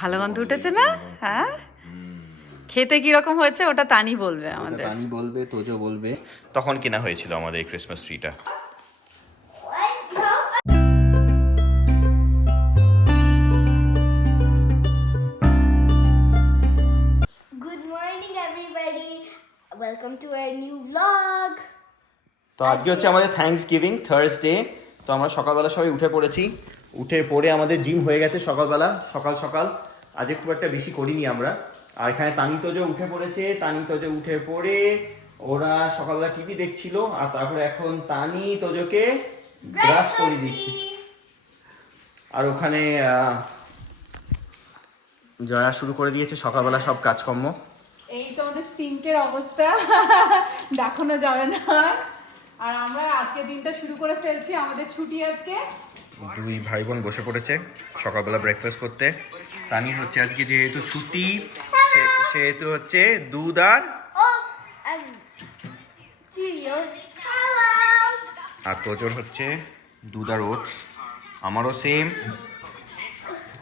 ভালো গন্ধ উঠেছে না? হ্যাঁ, খেতে কিরকম হয়েছে ওটা তানি বলবে আমাদের। তানি বলবে, তোজো বলবে। তখন কেনা হয়েছিল আমাদের এই Christmas ট্রিটা। Good morning, everybody. Welcome to our new vlog. তো আজকে হচ্ছে আমাদের থ্যাঙ্কস গিভিং থার্সডে। তো আমরা সকালবেলা সবাই উঠে পড়েছি। উঠে পড়ে আমাদের জিম হয়ে গেছে সকালবেলা, সকাল সকাল। আজকে খুব একটা বেশি করিনি আমরা। আর এখানে তানি তোজো উঠে পড়েছে। তানি তোজো উঠে পড়ে ওরা সকালবেলা টিভি দেখছিল। আর তারপরে এখন তানি তোজোকে ব্রাশ করে দিচ্ছে। আর ওখানে জয়া শুরু করে দিয়েছে সকালবেলা সব কাজকর্ম। এই তো আমাদের সিঙ্কের অবস্থা, দেখানো যাবে না। আর আমরা আজকে দিনটা শুরু করে ফেলছি, আমাদের ছুটি আজকে। দুই ভাই বোন বসে পড়েছে সকালবেলা ব্রেকফাস্ট করতে। তানি হচ্ছে আজকে যেহেতু ছুটি সেহেতু হচ্ছে দুধ আর And Cheerios. Hello. আর তোজোর হচ্ছে দুধ আর ওটস। আমারও সেম।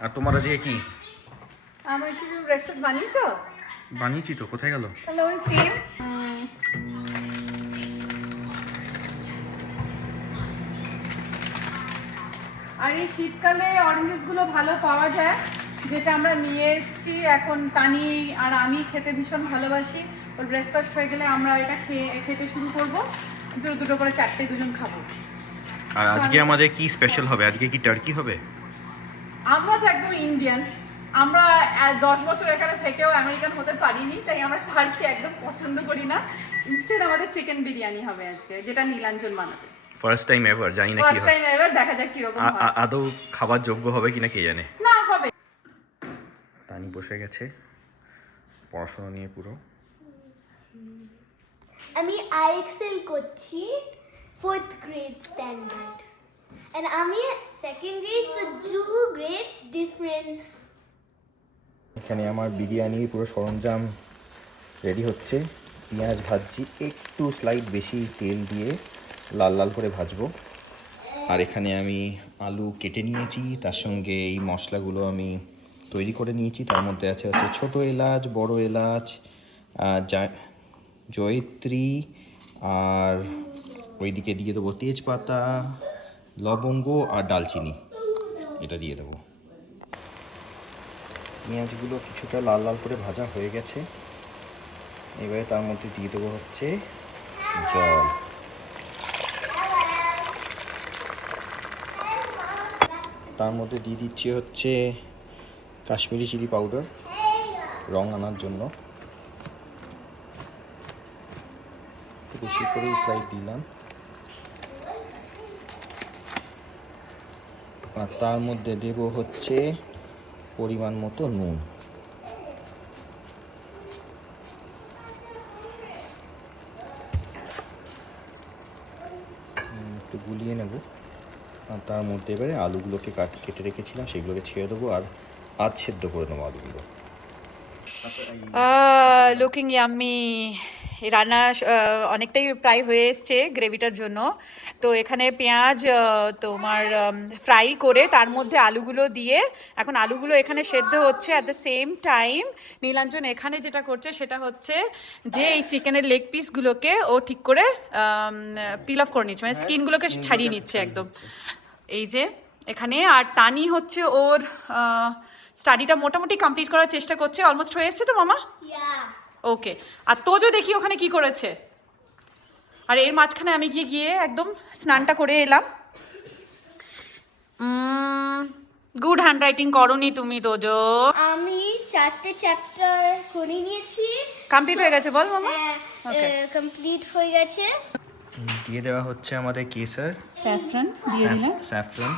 আর তোমার আজকে কি আমার কি ব্রেকফাস্ট বানিয়েছো? বানিয়েছি তো, কোথায় গেল? তাহলে ওই সেম। আর এই শীতকালে অরেঞ্জেস গুলো ভালো পাওয়া যায়, যেটা আমরা নিয়ে এসেছি। এখন তানি আর আমি খেতে ভীষণ ভালোবাসি। ওর ব্রেকফাস্ট হয়ে গেলে আমরা এটা খেতে শুরু করব। দুটো দুটো করে চারটে দুজন খাবো। আর আজকে আমাদের কি স্পেশাল হবে? আজকে কি টার্কি হবে? আমরা তো একদম ইন্ডিয়ান। আমরা 10 বছর এখানে থেকেও আমেরিকান হতে পারিনি, তাই আমরা টার্কি একদম পছন্দ করি না। ইনস্টেড আমাদের চিকেন বিরিয়ানি হবে আজকে, যেটা নীলাঞ্জন বানাবে। ফার্স্ট টাইম এভার, জানি না কি ফার্স্ট হয়। টাইম এবার দেখা যাক কি রকম হয়। আদৌ খাবার যোগ্য হবে কিনা কে জানে। না হবে। তানি বসে গেছে পড়াশোনা নিয়ে পুরো। আমি IXL করছি 4th grade standard. And আমি 2nd grade, so 2 grades difference. এখানে আমার বিরিয়ানির পুরো সরঞ্জাম রেডি হচ্ছে। পেঁয়াজ ভাজছি, একটু স্লাইড বেশি তেল দিয়ে লাল লাল করে ভাজবো। আর এখানে আমি আলু কেটে নিয়েছি, তার সঙ্গে এই মশলাগুলো আমি তৈরি করে নিয়েছি। তার মধ্যে আছে হচ্ছে ছোটো এলাচ, বড় এলাচ, জয়িত্রী, আর ওইদিকে দিয়ে দেবো তেজপাতা, লবঙ্গ আর ডালচিনি। এটা দিয়ে দেবো। পেঁয়াজগুলো কিছুটা লাল লাল করে ভাজা হয়ে গেছে। এবারে তার মধ্যে দিয়ে দেবো হচ্ছে জল। তার মধ্যে দিয়ে দিচ্ছি হচ্ছে কাশ্মীরি চিলি পাউডার, রং আনার জন্য। একটু বেশি করে স্লাইড দিলাম। আর তার মধ্যে দেব হচ্ছে পরিমাণ মতো নুন। একটু গুলিয়ে নেব। আর তার মধ্যে এবারে আলুগুলোকে কেটে রেখেছিলাম সেগুলোকে ছেড়ে দেবো আর সেদ্ধ করে নেবো আলুগুলো। Looking yummy. রান্না অনেকটাই প্রায় হয়ে এসছে গ্রেভিটার জন্য। তো এখানে পেঁয়াজ তোমার ফ্রাই করে তার মধ্যে আলুগুলো দিয়ে এখন আলুগুলো এখানে সেদ্ধ হচ্ছে। At the same time Nilanjan এখানে যেটা করছে সেটা হচ্ছে যে এই চিকেনের লেগ পিসগুলোকে ও ঠিক করে পিল অফ করে নিচ্ছে, মানে স্কিনগুলোকে ছাড়িয়ে নিচ্ছে একদম। এই যে এখানে আর তানি হচ্ছে ওর স্টাডিটা মোটামুটি কমপ্লিট করার চেষ্টা করছে। অলমোস্ট হয়ে এসছে তো মামা? Yeah. ওকে। আর তোজো দেখি ওখানে কি করেছে। আর এর মাঝখানে আমি গিয়ে একদম স্নানটা করে এলাম। গুড হ্যান্ড রাইটিং করনি তুমি তোজো। আমি 4টে চ্যাপ্টার করে নিয়েছি। কমপ্লিট হয়ে গেছে বল মামা? হ্যাঁ, কমপ্লিট হয়ে গেছে। দিয়ে দেওয়া হচ্ছে আমাদের কেসার, স্যাফরান দিয়ে দিলাম। স্যাফরন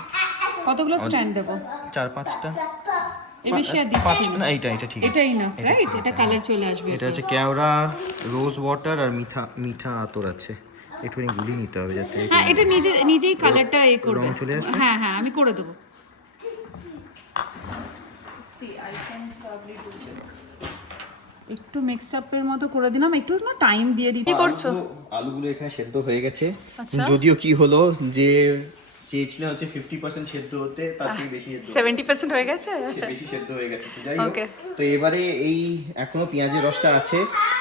কতগুলো স্ট্যান্ড দেবো? 4-5টা। এর বেশি আর দিচ্ছি না। না, এইটা ঠিক আছে। এটাই না, রাইট? এটা কালার চলে আসবে। এটা হচ্ছে কেওড়া, রোজ ওয়াটার আর মিঠা আতর আছে। একটুখানি গুলিয়ে নিতে হবে যাতে হ্যাঁ, এটা নিজেই কালারটা এ করবে। রং চলে আসবে। হ্যাঁ হ্যাঁ, আমি করে দেবো। একটু মিক্স আপের মতো করে দিলাম, একটু না টাইম দিয়ে দিতে। কি করছো? আলুগুলো এখানে সেদ্ধ হয়ে গেছে। আচ্ছা। যদিও কি হলো যে চেয়েছিলাম হচ্ছে 50% সেদ্ধ হতে, তার থেকে বেশি সেদ্ধ 70% হয়ে গেছে। বেশি সেদ্ধ হয়ে গেছে। তো যাই হোক, Okay. তো এবারে এই এখনো পেঁয়াজের রসটা আছে,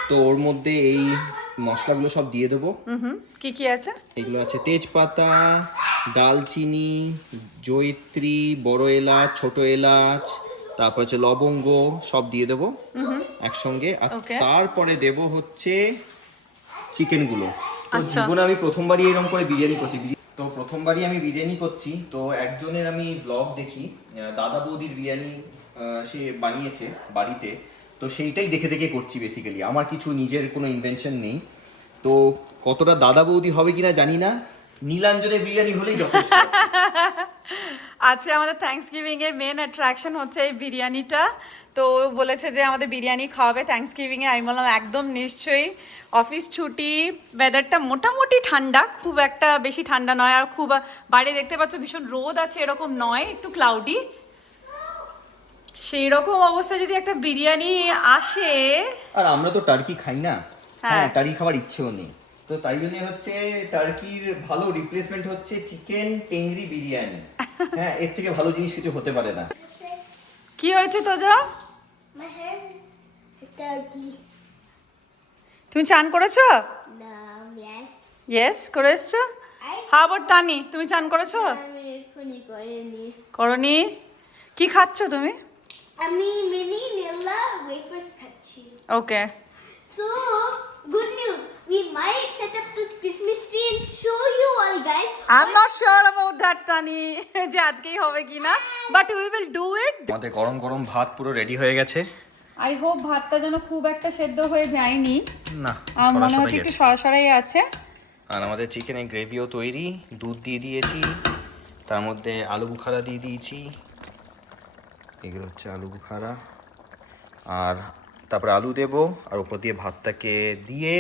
তো ওর মধ্যে এই মশলাগুলো সব দিয়ে দেবো। কি কি আছে? এগুলো আছে তেজপাতা, দালচিনি, জয়িত্রী, বড় এলাচ, ছোট এলাচ, তারপর হচ্ছে লবঙ্গ, সব দিয়ে দেবো একসঙ্গে। আর Okay. তারপরে দেবো হচ্ছে চিকেনগুলো। তো আচ্ছা। জীবনে আমি প্রথমবারই এরকম করে বিরিয়ানি করছি। তো প্রথমবারই আমি বিরিয়ানি করছি, তো একজনের আমি ব্লগ দেখি, দাদা বৌদির বিরিয়ানি সে বানিয়েছে বাড়িতে, তো সেইটাই দেখে দেখে করছি বেসিক্যালি। আমার কিছু নিজের কোনো ইনভেনশন নেই, তো কতটা দাদা বৌদি হবে কিনা জানি না, নীলাঞ্জনের বিরিয়ানি হলেই যথেষ্ট। আজকে আমাদের থ্যাঙ্কসগিভিং এর মেন অ্যাট্রাকশন হচ্ছে এই বিরিয়ানিটা। তো ও বলেছে যে আমাদের বিরিয়ানি খাওয়াবে থ্যাঙ্কসগিভিং এ। আমি বললাম একদম নিশ্চয়ই। অফিস ছুটি, ওয়েদারটা মোটামুটি ঠান্ডা, খুব একটা বেশি ঠান্ডা নয়, আর খুব বাইরে দেখতে পাচ্ছ ভীষণ রোদ আছে এরকম নয়, একটু ক্লাউডি। সেই রকম অবস্থায় যদি একটা বিরিয়ানি আসে। আর আমরা তো টার্কি খাই না, হ্যাঁ। হ্যাঁ টার্কি খাওয়ার ইচ্ছেও নেই, তো তাই জন্য হচ্ছে টার্কির ভালো রিপ্লেসমেন্ট হচ্ছে চিকেন টেংরি বিরিয়ানি। হ্যাঁ, এর থেকে ভালো জিনিস কিছু হতে পারে না। কি হয়েছে Tojo? My hair is turkey. তুমি চান করেছো? No, yes. ইয়েস, করে এসছো। হাউ অ্যাবাউট তানি, তুমি চান করেছো? আমি এখনই করিনি। করনি? কি খাচ্ছো তুমি? আমি মিনি নীলা ওয়েফার্স খাচ্ছি। ওকে। So, good news. We might set up the Christmas tree and show you all, guys. I am not sure about that Tani, যে আজকেই হবে কিনা, but we will do it. আমাদের গরম গরম ভাত পুরো রেডি হয়ে গেছে। আই হোপ ভাতটা যেন খুব একটা সেদ্ধ হয়ে যায়নি, না, আমার মনে হচ্ছে একটু সরাসরাই আছে। আর আমাদের চিকেনের গ্রেভিও তৈরি, দুধ দিয়ে দিয়েছি, তার মধ্যে আলু বুখারা দিয়ে দিয়েছি, এগুলো হচ্ছে আলু বুখারা, আর তারপরে আলু দেবো, আর উপর দিয়ে ভাতটাকে দিয়ে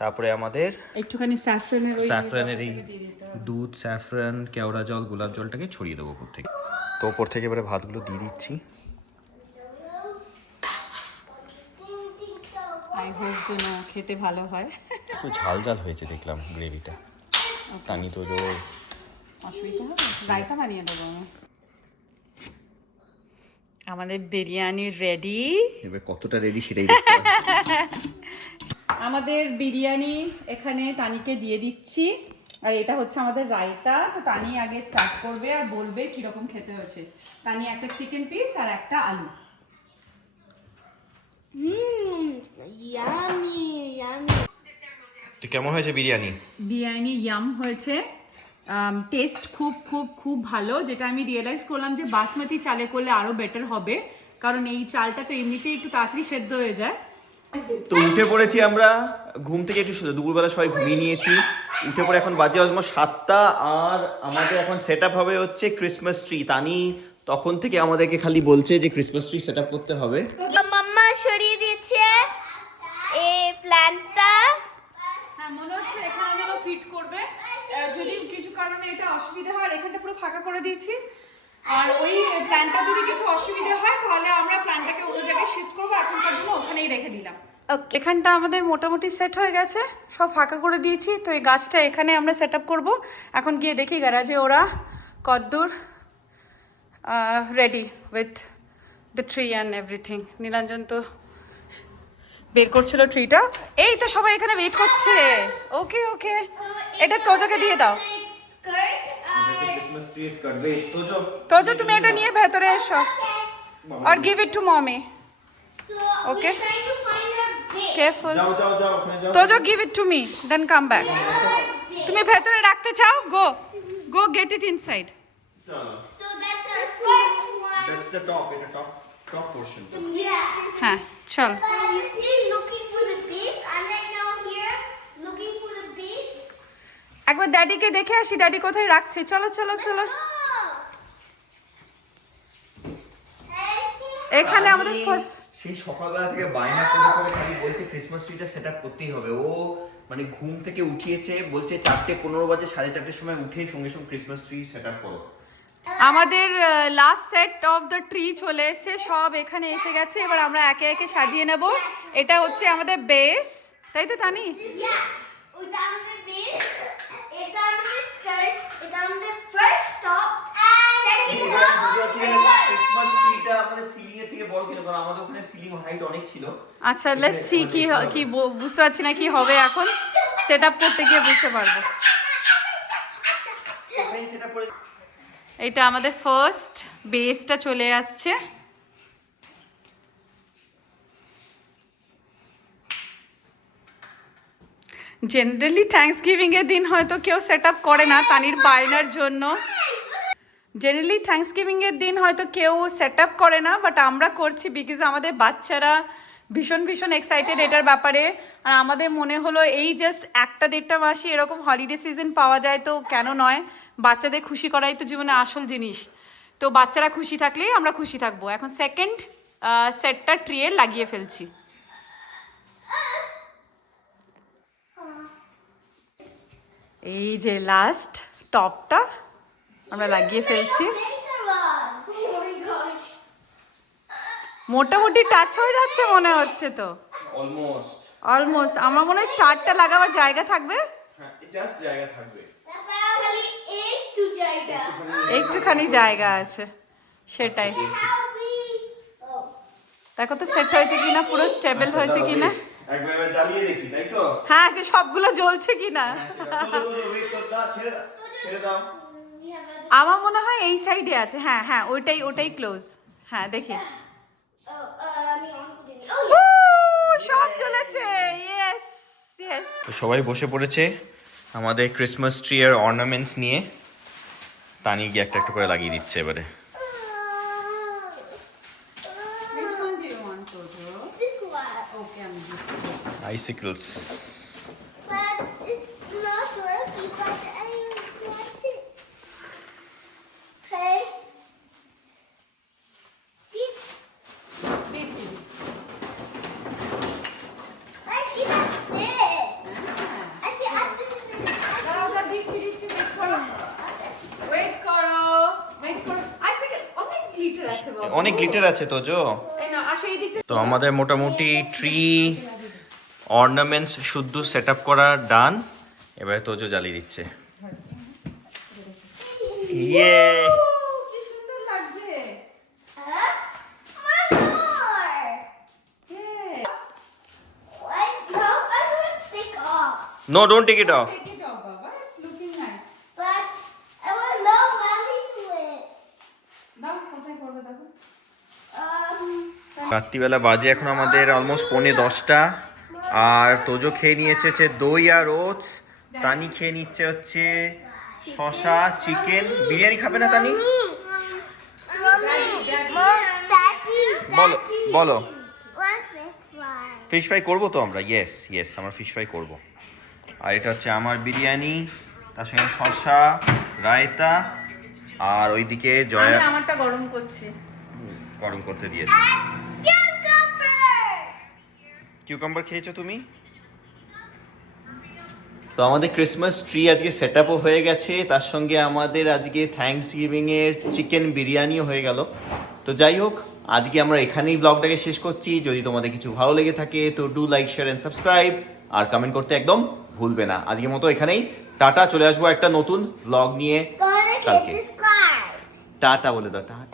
তারপরে আমাদের একটুখানি স্যাফরানের এই দুধ, স্যাফরান, কেওড়া জল, গোলাপ জলটাকে ছড়িয়ে দেবো উপর থেকে। তো উপর থেকে এবারে ভাতগুলো দিয়ে দিচ্ছি। আই হোপ যেন খেতে ভালো হয়। একটু ঝাল ঝাল হয়েছে দেখলাম গ্রেভিটা। তানি তো জোর অসুবিধা হবে, রায়তা বানিয়ে দেবো আমি। আমাদের বিরিয়ানি রেডি। এবার কতটা রেডি সেটাই দেখতে হবে। আমাদের বিরিয়ানি এখানে তানিকে দিয়ে দিচ্ছি, আর এটা হচ্ছে আমাদের রায়তা। তো তানি আগে স্টার্ট করবে আর বলবে কিরকম খেতে হয়েছে। তানি একটা চিকেন পিস আর একটা আলু। Yummy, yummy. তো কেমন হয়েছে বিরিয়ানি? বিরিয়ানি ইয়াম হয়েছে, টেস্ট খুব খুব খুব ভালো। যেটা আমি রিয়েলাইজ করলাম যে বাসমতি চালে করলে আরও বেটার হবে, কারণ এই চালটা তো এমনিতেই একটু তাড়াতাড়ি সেদ্ধ হয়ে যায়। তো উঠে পড়েছি আমরা ঘুম থেকে, একটু দুপুরবেলা সবাই ঘুমিয়ে নিয়েছি। উঠে পড়ে এখন বাজে অলমোস্ট 7টা, আর আমাদের এখন সেট আপ হবে হচ্ছে ক্রিসমাস ট্রি। তানি তখন থেকে আমাদেরকে খালি বলছে যে ক্রিসমাস ট্রি সেট আপ করতে হবে। মাম্মা সরিয়ে দিয়েছে এই প্ল্যান্টটা। হ্যাঁ, মনে হচ্ছে এখানে যেন ফিট করবে। যদি কিছু কারণে এটা অসুবিধা হয়, এখানটা পুরো ফাঁকা করে দিয়েছি। আর ওই প্ল্যানটা যদি কিছু অসুবিধা হয় তাহলে আমরা প্ল্যানটাকে অন্য জায়গায় শিফট করবো, এখনকার জন্য ওখানেই রেখে দিলাম। এখানটা আমাদের মোটামুটি সেট হয়ে গেছে, সব ফাঁকা করে দিয়েছি। তো এই গাছটা এখানে আমরা সেট আপ করবো। এখন গিয়ে দেখি গ্যারাজে ওরা কদ্দূর ready with the tree and everything. Nilanjan তো বের করছিল ট্রিটা। এই তো সবাই এখানে ওয়েট করছে। ওকে ওকে, এটা তোজোকে দিয়ে দাও। ক্রিসমাস ট্রি স্কার্ট বে তোজো তুমি এটা নিয়ে ভেতরে এসো, আর give it to mommy. Okay. We're trying to find her base. Careful. যাও যাও যাও ওখানে যাও। Tojo give it to me, then come back. তুমি ভেতরে রাখতে চাও? Go go get it inside. So that's our first one. That's the top, এটা টপ পোরশন। Yeah. হ্যাঁ চল। We're still looking for the base. I'm right now here looking for the base. একবার ড্যাডিকে দেখে আসি, ড্যাডি কোথায় রাখছে। চলো চলো চলো। Oh. Thank you. এখানে আমাদের ফার্স্ট। সেই সকালবেলা থেকে বায়না করে করে খালি বলছে ক্রিসমাস ট্রিটা সেট আপ করতেই হবে। ও মানে ঘুম থেকে উঠিয়েছে, বলছে 4:15 বাজে, 4:30 সময় উঠে সঙ্গে সঙ্গে ক্রিসমাস ট্রি সেট আপ করো। আমাদের last set of the tree চলে এসেছে, সব এখানে এসে গেছে। এবার আমরা একে একে সাজিয়ে নেব। এটা হচ্ছে আমাদের বেস, তাই তো তানি? Yeah. ওটা আমাদের base. এটা এটা আমাদের স্টার্ট, এটা আমাদের first stop, second stop. Christmas ট্রিটা আমাদের সিলিং এর থেকে বড় কেন, কারণ আমাদের ওখানে সিলিং হাইট অনেক ছিল। আচ্ছা লেটস সি কি বুঝতে পারছি না কি হবে এখন, সেট আপ করতে গিয়ে বুঝতে পারবো। এখানেই সেটা করে এটা আমাদের ফার্স্ট বেসটা চলে আসছে। জেনারেলি থ্যাঙ্কস গিভিং এর দিন হয়তো কেউ সেট আপ করে না তানির বায়নার জন্য। জেনারেলি থ্যাঙ্কস গিভিং এর দিন হয়তো কেউ সেট আপ করে না, বাট আমরা করছি বিকজ আমাদের বাচ্চারা ভীষণ ভীষণ এক্সাইটেড এটার ব্যাপারে। আর আমাদের মনে হলো এই জাস্ট 1-1.5 মাসই এরকম হলিডে সিজন পাওয়া যায়, তো কেন নয়, বাচ্চাদের খুশি করাই তো জীবনে আসল জিনিস। তো বাচ্চারা খুশি থাকলেই আমরা খুশি থাকবো। এখন সেকেন্ড সেটটা ট্রিয়ে লাগিয়ে ফেলছি। এই যে লাস্ট টপটা আমরা লাগিয়ে ফেলছি। মোটামুটি টাচ হয়ে যাচ্ছে মনে হচ্ছে তো, অলমোস্ট। অলমোস্ট। আমার মনে হয় স্টারটা লাগাবার জায়গা থাকবে, হ্যাঁ, জাস্ট জায়গা থাকবে। খালি একটু জায়গা। একটুখানি জায়গা আছে, সেটাই। দেখো তো সেট হয়েছে কিনা, পুরো স্টেবল হয়েছে কিনা। একবার জ্বালিয়ে দেখি, তাই তো? হ্যাঁ, যে সবগুলো জ্বলছে কিনা। ছেড়ে দাও। আমার মনে হয় এই সাইডে আছে। হ্যাঁ হ্যাঁ, ওটাই ক্লোজ। হ্যাঁ দেখি, আমি অন করিনি। সব চলেছে। Yes yes. তো সবাই বসে পড়েছে আমাদের ক্রিসমাস ট্রি এর অর্নামেন্টস নিয়ে। তানি গিয়ে একটা একটা করে লাগিয়ে দিচ্ছে এবারে। Which one do you want, Toto? This one. Okay, I'm Icicles. But it's not working, but I want it. Okay. This. I see that's it. I see after this is wait করো, wait করো। আইসিকেল অনেক glitter আছে বাবা। অনেক glitter আছে তো জো। এই না, আসো এই দিকটা। তো আমাদের মোটামুটি ট্রি অর্নামেন্টস শুদ্ধ সেট আপ করা ডান। এবারে তোজো জ্বালিয়ে দিচ্ছে। ইয়ে, কি সুন্দর লাগছে। more. Yeah. Why? No, I want to take off. No don't take it off. Take it off, Baba. It's looking nice. But I want no money to it. দাও, কোথায় করবে দেখো। রাত্রিবেলা বাজে এখন আমাদের অলমোস্ট 9:45, আর তোজো খেয়ে নিয়েছে হচ্ছে দই আর ওটস। তানি খেয়ে নিচ্ছে হচ্ছে শশা চিকেন। বিরিয়ানি খাবে না তানি? বলো বলো। ফিশ ফ্রাই করবো তো আমরা। ইয়েস আমরা ফিশ ফ্রাই করবো। আর এটা হচ্ছে আমার বিরিয়ানি, তার সঙ্গে শশা, রায়তা, আর ওইদিকে আমি জয়া আমারটা গরম করছি। গরম করতে দিয়েছে। কিউকাম্বার খেয়েছো তুমি? তো আমাদের ক্রিসমাস ট্রি আজকে সেট আপও হয়ে গেছে, তার সঙ্গে আমাদের আজকে থ্যাঙ্কস গিভিং এর চিকেন বিরিয়ানিও হয়ে গেল। তো যাই হোক, আজকে আমরা এখানেই ব্লগটাকে শেষ করছি। যদি তোমাদের কিছু ভালো লেগে থাকে তো do like share and subscribe, আর কমেন্ট করতে একদম ভুলবে না। আজকের মতো এখানেই টাটা, চলে আসবো একটা নতুন ব্লগ নিয়ে কালকে। টাটা বলে দাও। টাটা।